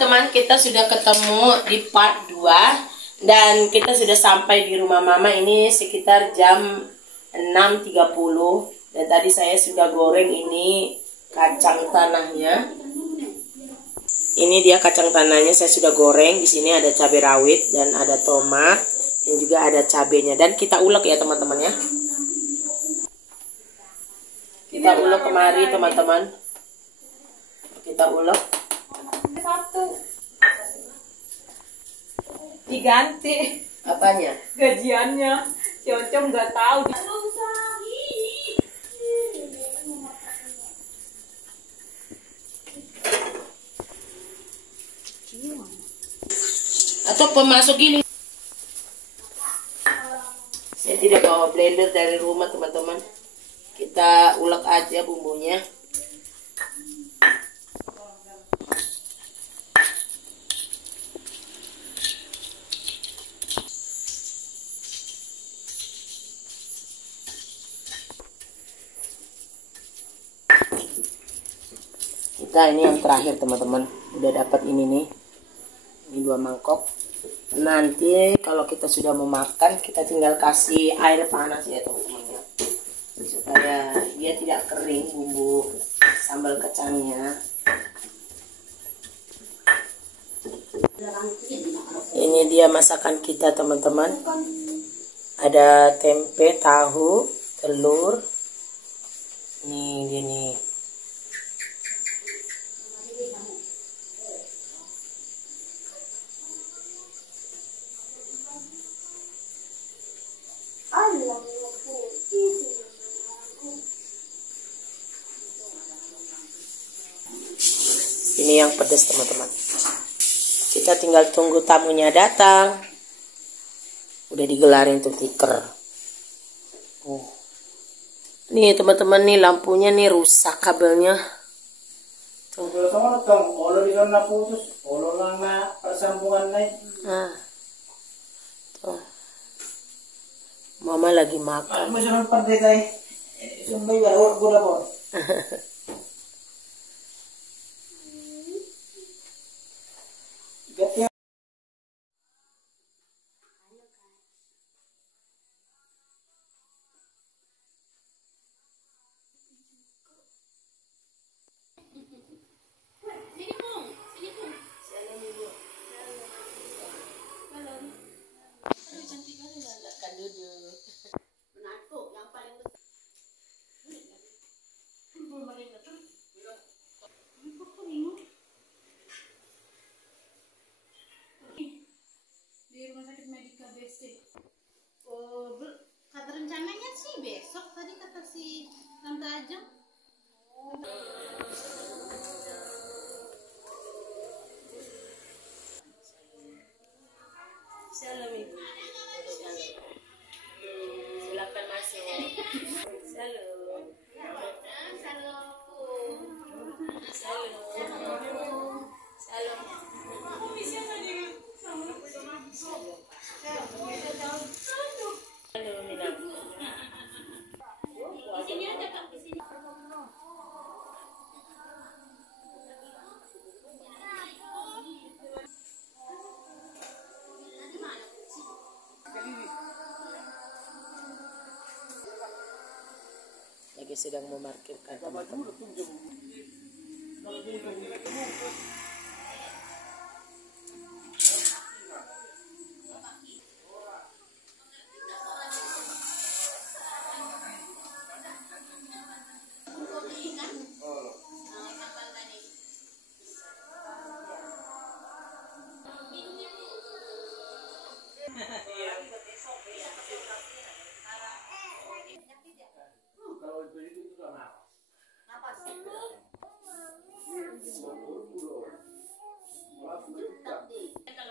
teman-teman, kita sudah ketemu di part 2 dan kita sudah sampai di rumah mama ini sekitar jam 6.30 dan tadi saya sudah goreng ini kacang tanahnya. Ini dia kacang tanahnya saya sudah goreng. Di sini ada cabai rawit dan ada tomat dan juga ada cabenya dan kita ulek ya teman-teman ya. Kita ulek kemari teman-teman. Kita ulek. Satu diganti Apanya? gajiannya. Si Ocom nggak tahu. Atau pemasok ini. Saya tidak bawa blender dari rumah teman-teman. Kita ulek aja bumbunya. Kita ini yang terakhir teman-teman, udah dapat ini nih, ini 2 mangkok. Nanti kalau kita sudah mau makan, kita tinggal kasih air panas ya teman-teman ya, supaya dia tidak kering bumbu sambal kacangnya. Ini dia masakan kita teman-teman, ada tempe, tahu, telur, nih dia nih. Ini yang pedas teman-teman. Kita tinggal tunggu tamunya datang. Udah digelarin tuh tiker. Nih teman-teman, nih lampunya nih rusak kabelnya. Tuh. Nah. Tuh. Mama lagi makan. Di rumah sakit Medika BSD. Kata rencananya sih besok, tadi kata si Tante Ajeng. Shalom ibu. Silakan masuk. Shalom. Lagi sedang memarkirkan teman-teman. Kalau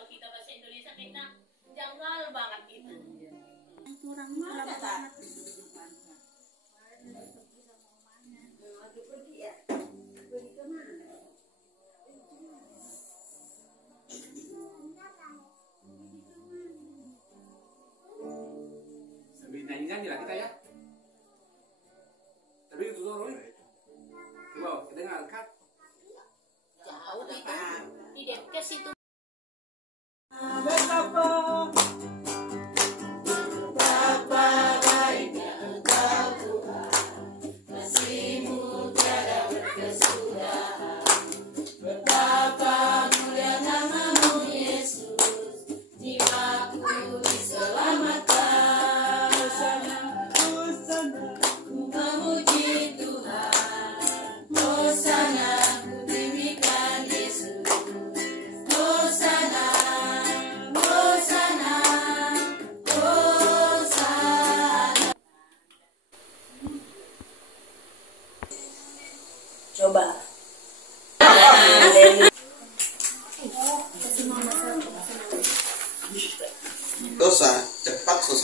kita bahasa Indonesia kita janggal banget gitu. Kurang banget. Sambil nyanyi-nyanyi lah kita ya. Tapi itu dulu. Coba, kita dengarkan. Jauh di Depkes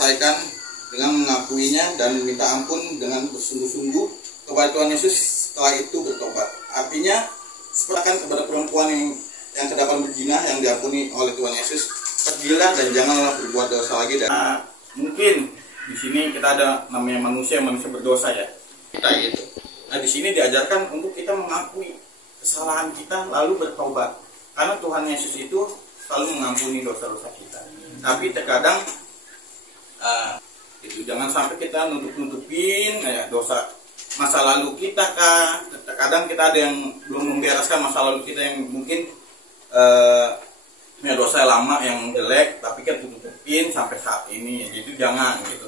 selesaikan dengan mengakuinya dan minta ampun dengan bersungguh-sungguh kepada Tuhan Yesus, setelah itu bertobat. Artinya seperti kepada perempuan yang terdapat berzina yang diampuni oleh Tuhan Yesus, pergilah dan janganlah berbuat dosa lagi. Dan mungkin di sini kita ada namanya manusia berdosa ya, kita gitu. Nah di sini diajarkan untuk kita mengakui kesalahan kita lalu bertobat, karena Tuhan Yesus itu selalu mengampuni dosa-dosa kita. Tapi terkadang itu jangan sampai kita nutupin kayak dosa masa lalu kita kah. Terkadang kita ada yang belum membereskan masa lalu kita yang mungkin dosa lama yang jelek, tapi kan tutupin sampai saat ini. Jadi jangan gitu.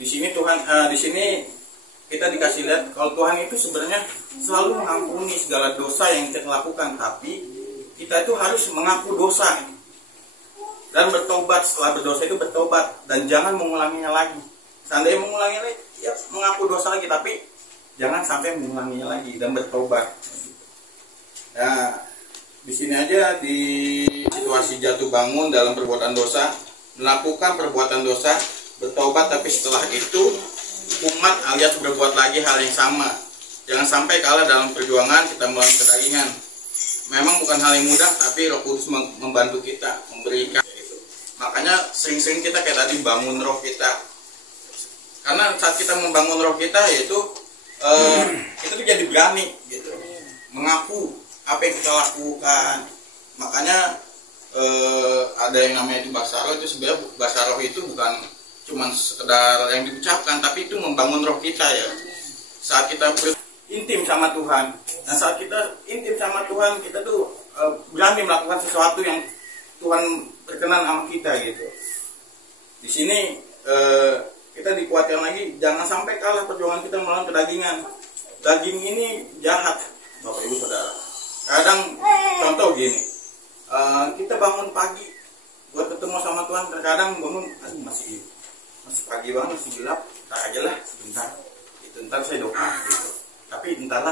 Di sini di sini kita dikasih lihat kalau Tuhan itu sebenarnya selalu mengampuni segala dosa yang kita lakukan, tapi kita itu harus mengaku dosa dan bertobat. Setelah berdosa itu bertobat dan jangan mengulanginya lagi. Seandainya mengulanginya lagi, ya mengaku dosa lagi, tapi jangan sampai mengulanginya lagi dan bertobat. Nah, di sini aja di situasi jatuh bangun dalam perbuatan dosa, melakukan perbuatan dosa, bertobat, tapi setelah itu umat alias berbuat lagi hal yang sama. Jangan sampai kalah dalam perjuangan kita melawan kedagingan. Memang bukan hal yang mudah, tapi Roh Kudus membantu kita, memberikan gitu. Makanya sering-sering kita kayak tadi bangun roh kita. Karena saat kita membangun roh kita, yaitu kita tuh jadi berani gitu, mengaku apa yang kita lakukan. Makanya ada yang namanya itu bahasa roh. Itu sebenarnya bahasa roh itu bukan cuman sekedar yang diucapkan, tapi itu membangun roh kita ya. Saat kita intim sama Tuhan, nah saat kita intim sama Tuhan, kita tuh berani melakukan sesuatu yang Tuhan berkenan sama kita gitu. Di sini kita dikuatkan lagi, jangan sampai kalah perjuangan kita melawan kedagingan. Daging ini jahat, Bapak Ibu Saudara. Kadang contoh gini, kita bangun pagi buat ketemu sama Tuhan, terkadang bangun masih pagi banget, masih gelap, entar aja lah sebentar, itu entar saya doa gitu. Tapi entar.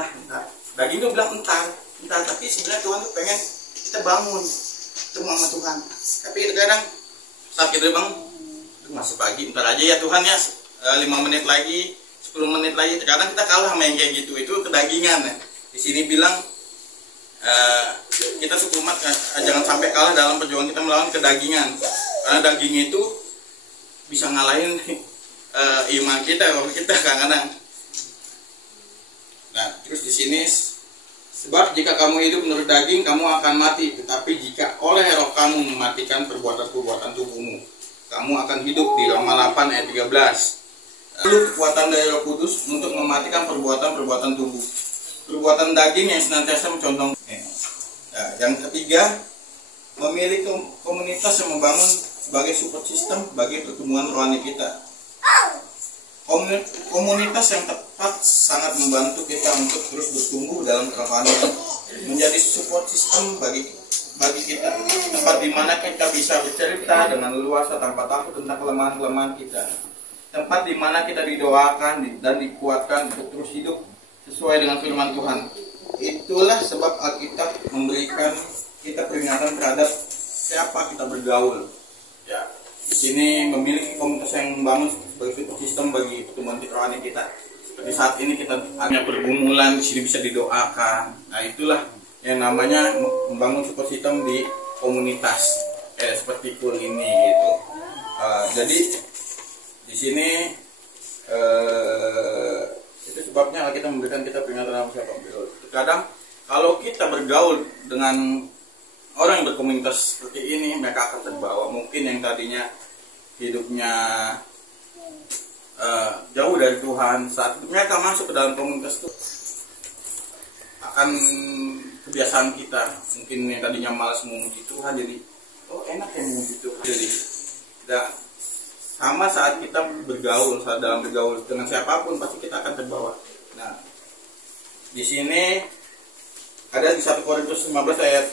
Daging itu bilang entar, tapi sebenarnya Tuhan tuh pengen kita bangun ketemu sama Tuhan. Tapi kadang saat kita bangun, masih pagi, entar aja ya Tuhan ya, 5 menit lagi, 10 menit lagi. Terkadang kita kalah sama yang kayak gitu, itu kedagingan ya. Di sini bilang kita tuh umat jangan sampai kalah dalam perjuangan kita melawan kedagingan, karena daging itu bisa ngalahin iman kita kalau kita kadang-kadang. Nah, terus di sini, sebab jika kamu hidup menurut daging, kamu akan mati. Tetapi jika oleh roh kamu mematikan perbuatan-perbuatan tubuhmu, kamu akan hidup. Di Roma 8 ayat 13. Lalu kekuatan dari Roh Kudus untuk mematikan perbuatan-perbuatan tubuh, perbuatan daging yang senantiasa mencontoh. Nah, yang ketiga, memiliki komunitas yang membangun sebagai support system bagi pertumbuhan rohani kita. Komunitas yang tepat sangat membantu kita untuk terus bertumbuh dalam kerohanian, menjadi support system bagi kita, tempat di mana kita bisa bercerita dengan leluasa tanpa takut tentang kelemahan-kelemahan kita, tempat di mana kita didoakan dan dikuatkan untuk terus hidup sesuai dengan firman Tuhan. Itulah sebab Alkitab memberikan kita peringatan terhadap siapa kita bergaul. Ya, di sini memiliki komunitas yang membangun sebagai support system bagi pertumbuhan rohani kita. Seperti saat ini kita hanya pergumulan, di sini bisa didoakan. Nah, itulah yang namanya membangun support system di komunitas, seperti pool ini gitu. Jadi di sini itu sebabnya kita memberikan kita peringatan dalam siapa. Terkadang kalau kita bergaul dengan orang yang berkomunitas seperti ini, mereka akan terbawa. Mungkin yang tadinya hidupnya jauh dari Tuhan, saat mereka masuk ke dalam komunitas itu akan kebiasaan kita. Mungkin yang tadinya malas memuji Tuhan, jadi enak ya memuji Tuhan. Jadi tidak sama saat kita bergaul, saat dalam bergaul dengan siapapun pasti kita akan terbawa. Nah, di sini ada di 1 Korintus 15 ayat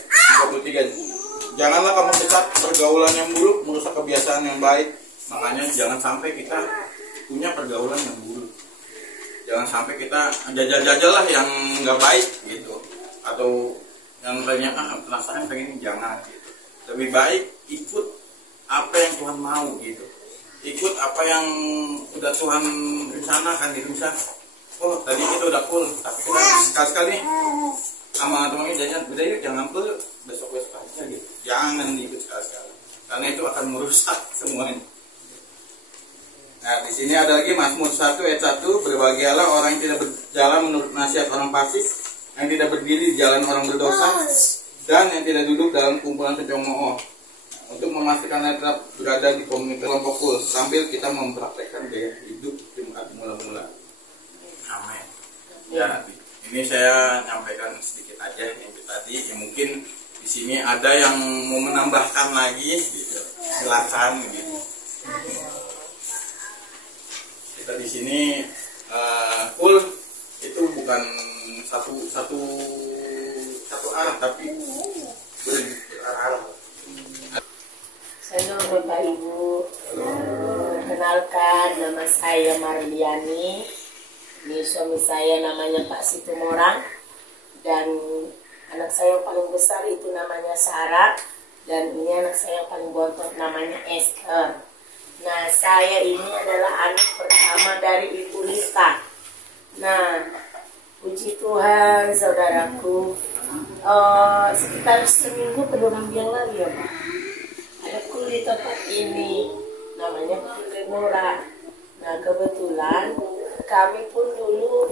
33. Janganlah kamu dekat pergaulan yang buruk merusak kebiasaan yang baik. Makanya jangan sampai kita punya pergaulan yang buruk. Jangan sampai kita jajal-jajal lah yang nggak baik gitu. Atau yang lainnya penasaran pengen, jangan gitu. Lebih baik ikut apa yang Tuhan mau gitu. ikut apa yang udah Tuhan rencanakan di Indonesia. Oh tadi kita udah full, tapi kita sekali-sekali sama teman-teman jangan udah yuk jangan full besok aja gitu. Jangan diikut sekali-sekali, karena itu akan merusak semuanya. Nah di sini ada lagi Mazmur 1 ayat 1, berbahagialah orang yang tidak berjalan menurut nasihat orang fasik, yang tidak berdiri di jalan orang berdosa, dan yang tidak duduk dalam kumpulan pencemooh. Untuk memastikan kita tetap berada di komunitas kelompok full sambil kita mempraktekkan gaya hidup Jumat mula-mula. Amin. Ya, ini saya nyampaikan sedikit aja yang tadi. Ya, mungkin di sini ada yang mau menambahkan lagi, gitu. Silakan. Gitu. Kita di sini full itu bukan satu arah, tapi berarah-arah. Halo Bapak Ibu, kenalkan nama saya Marliani. Ini suami saya namanya Pak Situmorang, dan anak saya yang paling besar itu namanya Sarah, dan ini anak saya yang paling bontot namanya Esther. Nah, saya ini adalah anak pertama dari Ibu Rita. Nah, puji Tuhan saudaraku, sekitar seminggu kedua minggu yang lalu ya Pak, ada kulit tempat ini namanya kulit murah. Nah kebetulan kami pun dulu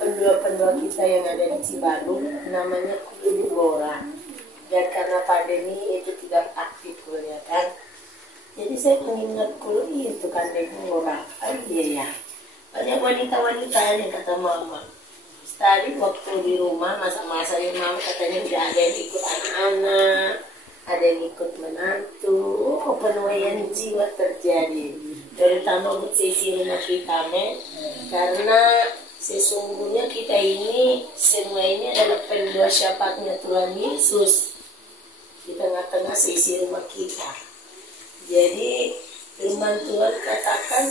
pendua-pendua kita yang ada di Cibalung namanya kulit murah, dan karena pandemi itu tidak aktif ya kan, jadi saya mengingat kulit itu kan murah. Iya ya, banyak wanita-wanita yang kata mama tadi waktu di rumah masa-masa yang mama katanya udah ada yang ikut anak-anak, ada yang ikut menantu. Penuaian jiwa terjadi terutama buat sisi rumah kita karena sesungguhnya kita ini semua ini adalah pendua syafaatnya Tuhan Yesus di tengah-tengah sisi rumah kita. Jadi firman Tuhan katakan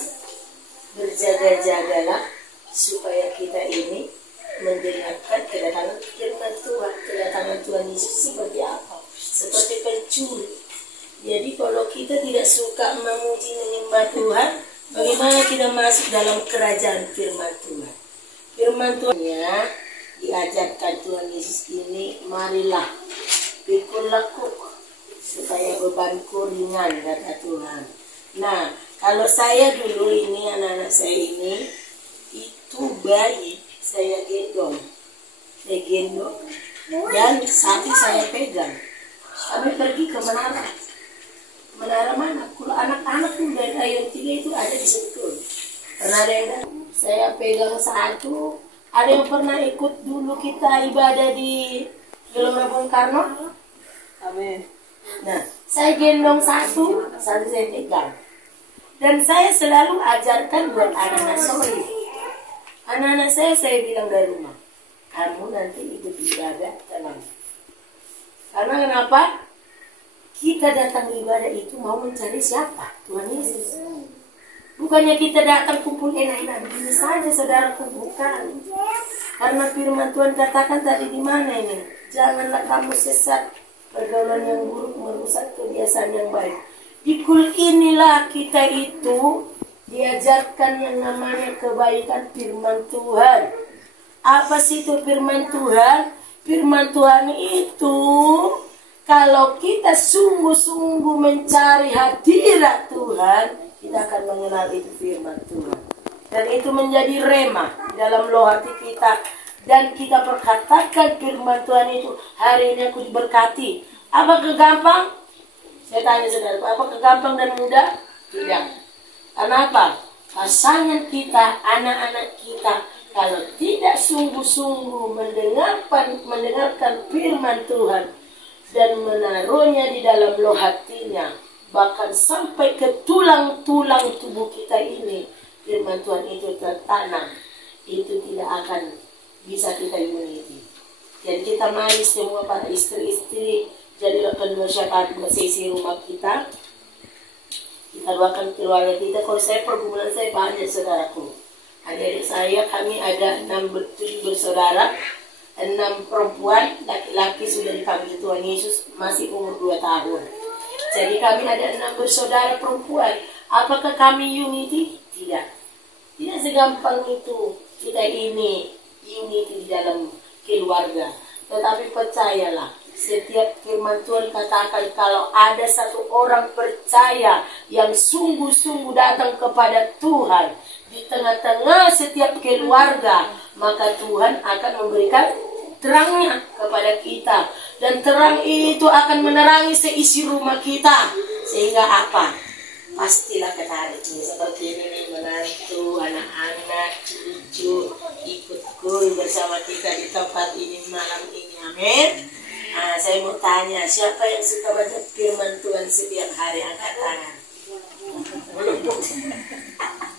berjaga-jagalah supaya kita ini mendengarkan kedatangan firman Tuhan. Kedatangan Tuhan Yesus seperti apa? Seperti pencuri. Jadi kalau kita tidak suka memuji menyembah Tuhan, bagaimana kita masuk dalam kerajaan firman Tuhan? Firman Tuhan ya diajarkan Tuhan Yesus ini, marilah pikul laku supaya bebanku ringan, kata Tuhan. Nah, kalau saya dulu ini anak-anak saya ini itu bayi saya gendong, dan sapi saya pegang. Kami pergi ke menara mana? Kalau anak-anak dari ayam 3 itu ada di Sentul. Pernah ada yang saya pegang satu. Ada yang pernah ikut dulu kita ibadah di Gelora Bung Karno. Amin. Nah, saya gendong satu saya pegang. Dan saya selalu ajarkan buat anak-anak sorry. Anak-anak saya bilang dari rumah, kamu nanti ikut ibadah tenang. Karena kenapa? Kita datang ibadah itu mau mencari siapa? Tuhan Yesus. Bukannya kita datang kumpul enak-enak begini saja, saudaraku, bukan. Karena firman Tuhan katakan tadi di mana ini? Janganlah kamu sesat, pergaulan yang buruk merusak kebiasaan yang baik. Di kul inilah kita itu diajarkan yang namanya kebaikan firman Tuhan. Apa sih itu firman Tuhan? Firman Tuhan itu kalau kita sungguh-sungguh mencari hadirat Tuhan, kita akan mengenal itu firman Tuhan. Dan itu menjadi rema dalam loh hati kita. Dan kita perkatakan firman Tuhan itu, hari ini aku diberkati. Apa kegampang? Saya tanya saudara, apa kegampang dan mudah? Tidak. Kenapa? Pasangan kita, anak-anak kita, kalau tidak sungguh-sungguh mendengarkan firman Tuhan dan menaruhnya di dalam loh hatinya, bahkan sampai ke tulang-tulang tubuh kita ini, firman Tuhan itu tertanam, itu tidak akan bisa kita miliki. Jadi kita mari semua para istri-istri, jadilah pendua syafaat buat sisi rumah kita. Kita doakan keluarga kita. Kalau saya pergumulan saya banyak saudaraku. Adik-adik saya kami ada 7 bersaudara, 6 perempuan, laki-laki sudah dipanggil Tuhan Yesus masih umur 2 tahun. Jadi kami ada 6 bersaudara perempuan. Apakah kami unity? Tidak. Tidak segampang itu kita ini unity di dalam keluarga. Tetapi percayalah, setiap firman Tuhan katakan kalau ada satu orang percaya yang sungguh-sungguh datang kepada Tuhan di tengah-tengah setiap keluarga, maka Tuhan akan memberikan terangnya kepada kita. Dan terang itu akan menerangi seisi rumah kita. Sehingga apa? Pastilah tertarik seperti ini nih, menantu, anak-anak, cucu ikut goy bersama kita di tempat ini malam ini. Amin. Nah, saya mau tanya, siapa yang suka baca firman Tuhan setiap hari? Angkat tangan.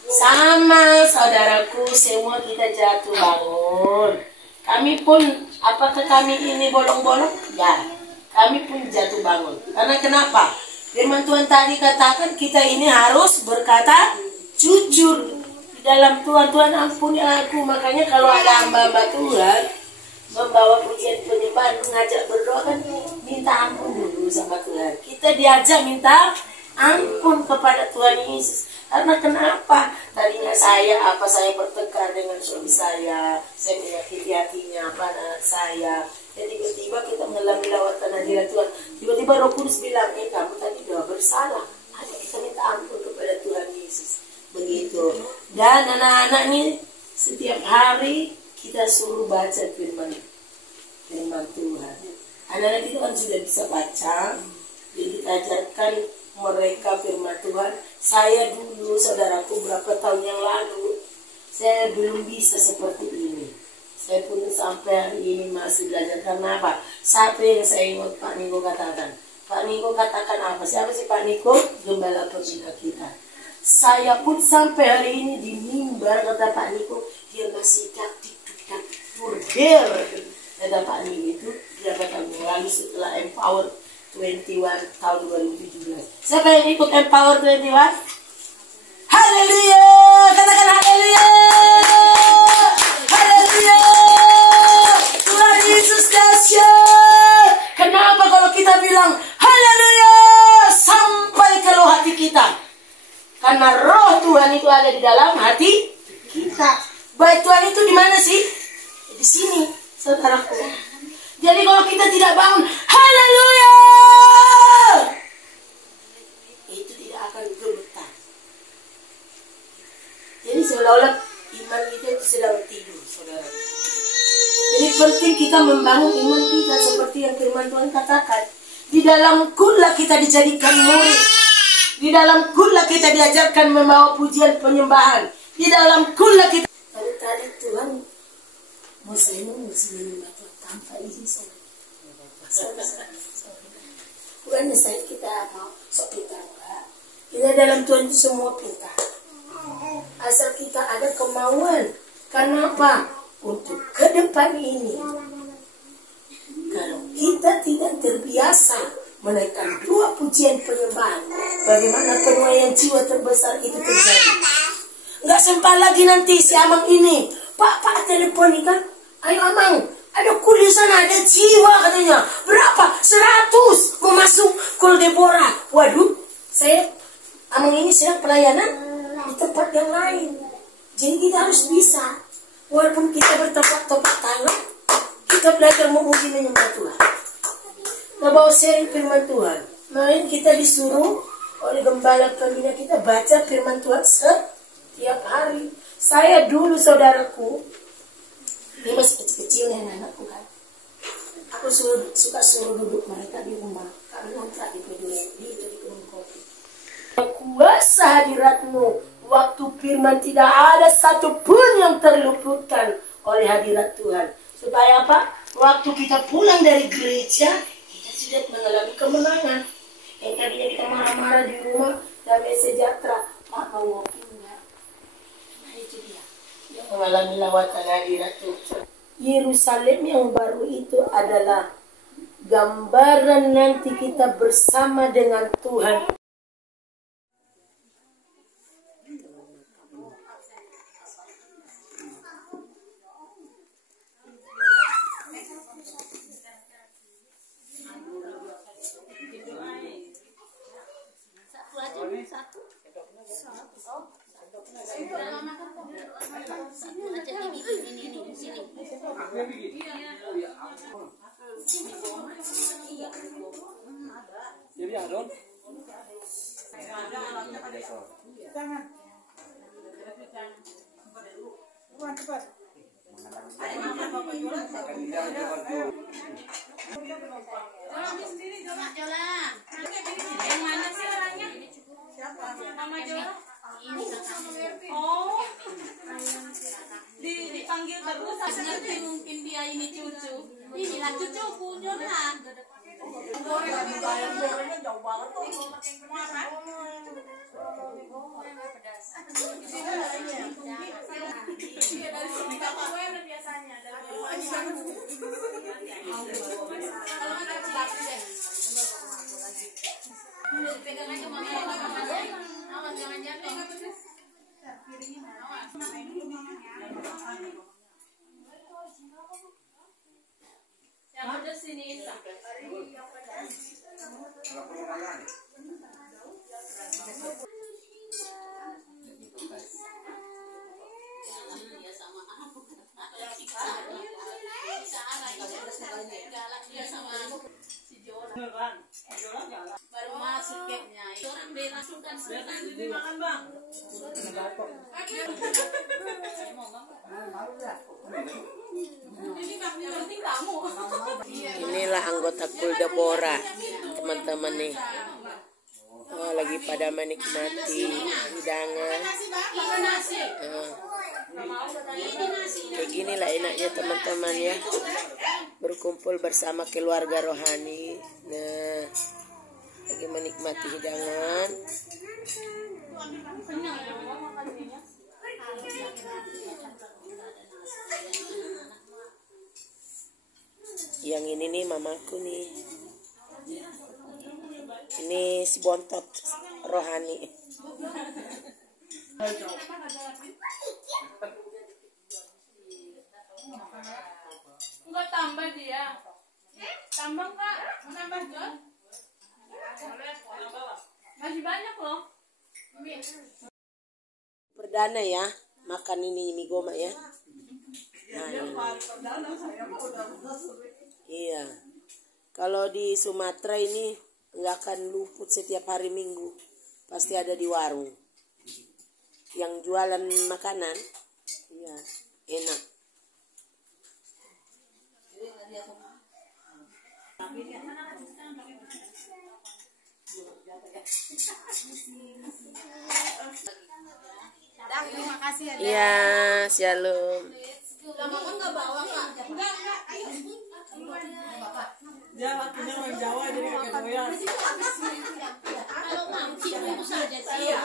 Sama saudaraku, semua kita jatuh bangun. Kami pun, apakah kami ini bolong-bolong? Ya, kami pun jatuh bangun. Karena kenapa? Firman Tuhan tadi katakan kita ini harus berkata jujur di dalam Tuhan. Tuhan ampuni aku. Makanya kalau ada hamba-hamba Tuhan membawa pujian penyembahan, mengajak berdoa, kan minta ampun dulu sama Tuhan. Kita diajak minta ampun kepada Tuhan Yesus. Karena kenapa? Tadinya saya bertengkar dengan suami saya menyakiti hatinya anak saya. Jadi tiba-tiba kita mengalami lawatan hadirat Tuhan. Tiba-tiba Roh Kudus bilang, kamu tadi doa bersalah. Ayo kita minta ampun kepada Tuhan Yesus. Begitu. Dan anak-anak ini setiap hari kita suruh baca firman Tuhan. Anak-anak itu kan sudah bisa baca. Jadi kita ajarkan mereka firman Tuhan. Saya dulu, saudaraku, berapa tahun yang lalu, saya belum bisa seperti ini. Saya pun sampai hari ini masih belajar. Karena apa? Satu yang saya ingat Pak Niko katakan. Pak Niko katakan apa? Siapa sih Pak Niko? Gembala pembina kita. Saya pun sampai hari ini di mimbar, kata Pak Niko, dia masih dak burger. Kata Pak Niko itu berapa tahun yang lalu setelah Empower 21 tahun 2017. Siapa yang ikut Empower 21? Haleluya! Katakan haleluya! Haleluya! Tuhan Yesus dahsyat. Kenapa kalau kita bilang haleluya sampai ke roh hati kita? Karena roh Tuhan itu ada di dalam hati kita. Baik Tuhan itu di mana sih? Di sini, saudaraku. Jadi kalau kita tidak bangun haleluya, itu tidak akan gemetar. Jadi seolah-olah iman kita itu sedang tidur, saudara. Jadi penting kita membangun iman kita seperti yang firman Tuhan katakan. Di dalam khotbah kita dijadikan murid. Di dalam khotbah kita diajarkan membawa pujian penyembahan. Di dalam khotbah kita. Tadi Tuhan mau saya menyembah Tuhan tanpa izin saya. Bukannya saya kita mau sok pintar, Pak. Kita dalam Tuhan itu semua pintar. Asal kita ada kemauan. Karena apa? Untuk ke depan ini, kalau kita tidak terbiasa menaikkan 2 pujian penyembahan, bagaimana penuaian jiwa terbesar itu terjadi? Nggak sempat lagi nanti si Amang ini, Pak telepon kan, ayo Amang, ada kuliah sana, ada jiwa katanya, berapa? 100 mau masuk Kul Deborah. Waduh, Amang ini sedang pelayanan di tempat yang lain. Jadi kita harus bisa. Walaupun kita bertepuk-tepuk tangan, kita belajar memuji menyembah Tuhan. Membawa sharing firman Tuhan. Main kita disuruh oleh gembala pembina kita baca firman Tuhan setiap hari. Saya dulu, saudaraku, ini masih kecil-kecil ya anakku kan. Aku suka suruh duduk mereka di rumah. Kami ngontrak di Peduli itu di Gunung Kopi. Kuasa hadiratmu. Waktu firman tidak ada satupun yang terluputkan oleh hadirat Tuhan. Supaya apa? Waktu kita pulang dari gereja, kita sudah mengalami kemenangan. Yang tadinya kita marah-marah di rumah, damai sejahtera. Pak mau ngopi enggak? Nah itu dia. Yang mengalami lawatan hadirat Tuhan. Yerusalem yang baru itu adalah gambaran nanti kita bersama dengan Tuhan. Jadi Adon. Yang mana sih orangnya? Mama Jola. Oh. Dipanggil terus. Ngerti mungkin dia ini cucu. Inilah cucu punya lah. Gorengnya jauh banget tuh. Pegang aja mama. Awas jangan jatuh. Yang pedas sini Intan. Dia sama aku. Galak dia sama si Jola. Baru masuk keknya. Orang dia masukkan sekarang. Makan bang. Ini bang, yang penting kamu. Inilah anggota Kuldabora, teman-teman nih. Oh, lagi pada menikmati hidangan. Kayak gini lah enaknya teman-teman ya, berkumpul bersama keluarga rohani. Nah, lagi menikmati hidangan. Yang ini nih mamaku nih. Ini si bontot rohani. Enggak tambah dia. Tambah Kak, nambah John. Masih banyak loh. Perdana ya makan ini mie goma ya. Nah, iya. Kalau di Sumatera ini nggak akan luput setiap hari Minggu. Pasti ada di warung. Yang jualan makanan. Iya, enak. Terima kasih ya. Iya, shalom. Mama enggak bawa Kak? Enggak. Dia lakinya orang Jawa jadi kakek doyan. Kalau mancing itu saja sih. Iya,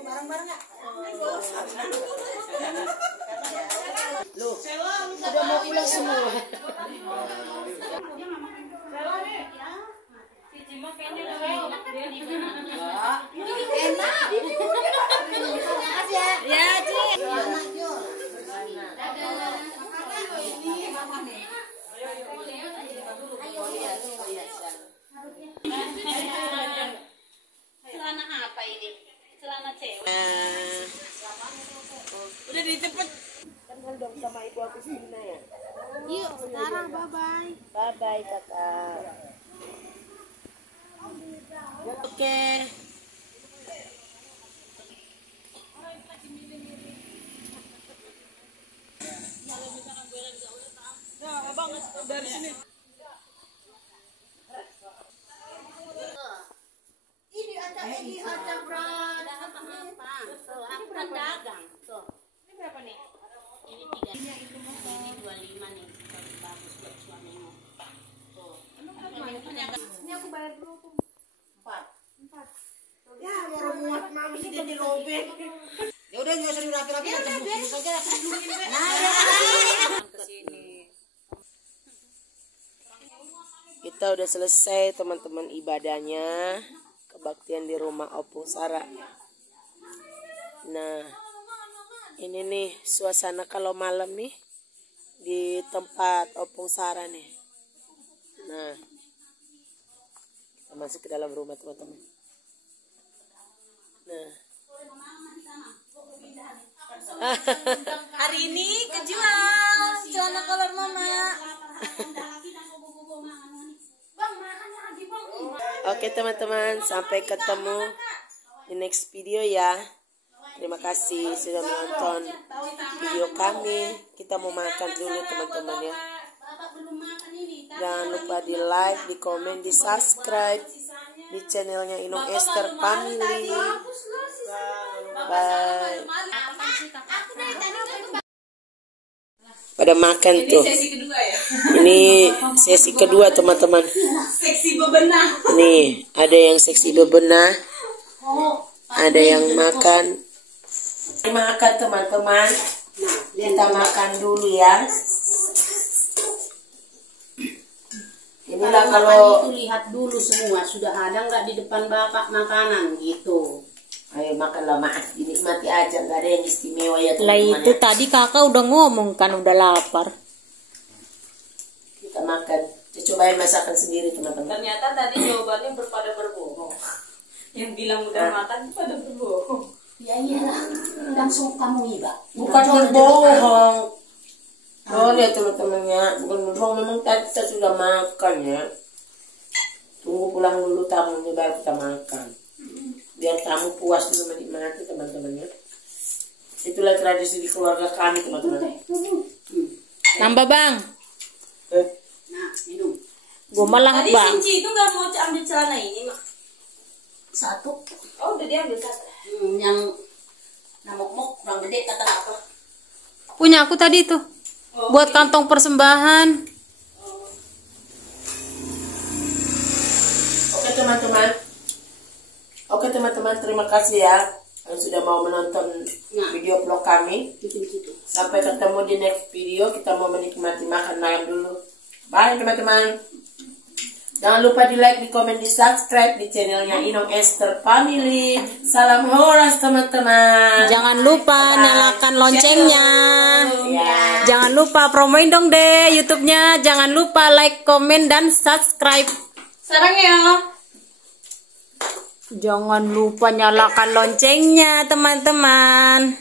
Berangkat maunya. Loh, sudah mau pulang semua. Cima kayaknya enak dia. Enak. Makasih ya. Ya, Ci. Celana apa ini? Celana cewek. Udah dijemput. Kenal dong sama ibu aku Sina ya. Yuk, sekarang bye-bye. Bye-bye kakak. Oke. Nah, Abang dari sini. Ini ada berat. Apa? Tuh, aku kan dagang. Tuh. Ini berapa nih? Ini 3. Ini 25 nih. Bagus buat suamimu. Tuh. Ini aku bayar dulu tuh. 4. Ya, mau muat mami dia dirobek. Ya udah nggak usah dirapi-rapi aja. Kita udah selesai teman-teman ibadahnya, kebaktian di rumah Opung Sara. Nah, ini nih suasana kalau malam nih di tempat Opung Sara nih. Nah, kita masuk ke dalam rumah teman-teman. Nah, Hari ini kejual celana kolor mama. Oke teman-teman, sampai ketemu di next video ya. Terima kasih sudah menonton video kami. Kita mau makan dulu teman-teman ya. Jangan lupa di like, di komen, di subscribe di channelnya Inung Esther Family. Bye. Pada makan tuh. Ini sesi kedua teman-teman. Seksi bebenah. Nih ada yang seksi bebenah, ada yang makan. Makan teman-teman. Kita makan dulu ya. Inilah kalau itu lihat dulu semua sudah ada nggak di depan bapak makanan gitu. ayo makanlah Mak, dinikmati aja, nggak ada yang istimewa ya Lah teman-teman. itu Ya. tadi kakak udah ngomong kan udah lapar. Kita makan. Kita cobain masakan sendiri teman-teman. Ternyata tadi jawabannya pada berbohong. Yang bilang udah makan pada berbohong. Ya iyalah, langsung kamu iba. Bukan berbohong. Oh lihat teman-teman ya, bukan berbohong, memang tadi kita sudah makan ya. Tunggu pulang dulu tamunya baru kita makan. Biar tamu puas dulu menikmati teman-teman ya. Itulah tradisi di keluarga kami teman-teman. Nambah bang, Nah, minum. gue malah Tadi bang. Sinci itu nggak mau ambil celana ini, Mak. Satu. Oh, udah diambil satu. Yang namok-mok kurang gede kata apa? Punya aku tadi tuh, buat kantong persembahan. Oke teman-teman, terima kasih ya yang sudah mau menonton video vlog kami. Sampai ketemu di next video. Kita mau menikmati makan malam dulu. Bye teman-teman. Jangan lupa di like, di komen, di subscribe di channelnya Inung Esther Family. Salam horas teman-teman. Jangan lupa nyalakan loncengnya. Ya. Jangan lupa promoin dong deh YouTube-nya. Jangan lupa like, komen, dan subscribe. Sarang ya. Jangan lupa nyalakan loncengnya teman-teman.